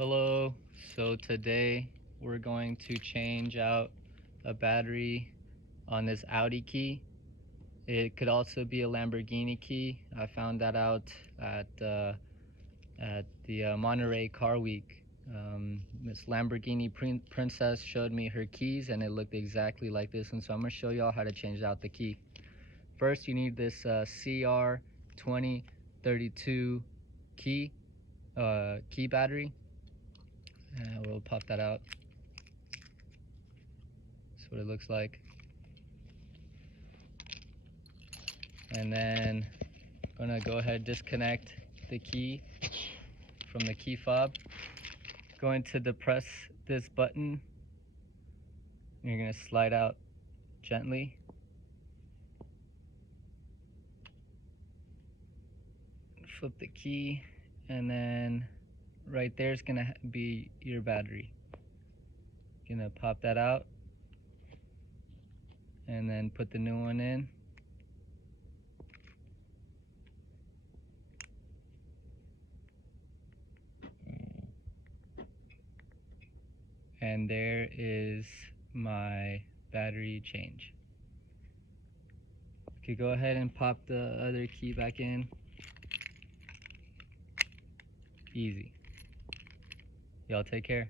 Hello, so today we're going to change out a battery on this Audi key. It could also be a Lamborghini key. I found that out at the Monterey Car Week. This Lamborghini princess showed me her keys and it looked exactly like this one, so I'm going to show y'all how to change out the key. First you need this CR2032 key battery. We'll pop that out. That's what it looks like. And then I'm gonna go ahead and disconnect the key from the key fob. Going to depress this button. You're gonna slide out gently. Flip the key, and then right there is gonna be your battery. Gonna pop that out and then put the new one in. And there is my battery change. Okay, go ahead and pop the other key back in. Easy. Y'all take care.